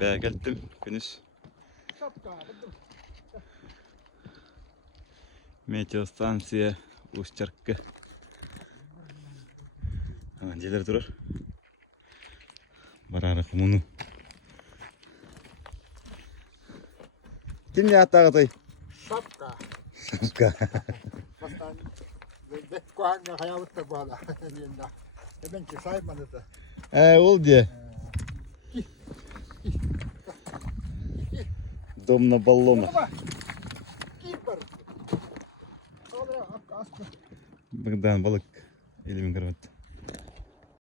Бәгелттім күніс. Метеостанция Устяркы. Желер тұрар. Барары құмыны. Кім не аттағы той? Шапка. Шапка. Бастан бек қуаңға қаябытты бала. Емен ки сайып манысы. Ол де. Дом на баллонах. Богдан балык елімен кірметті.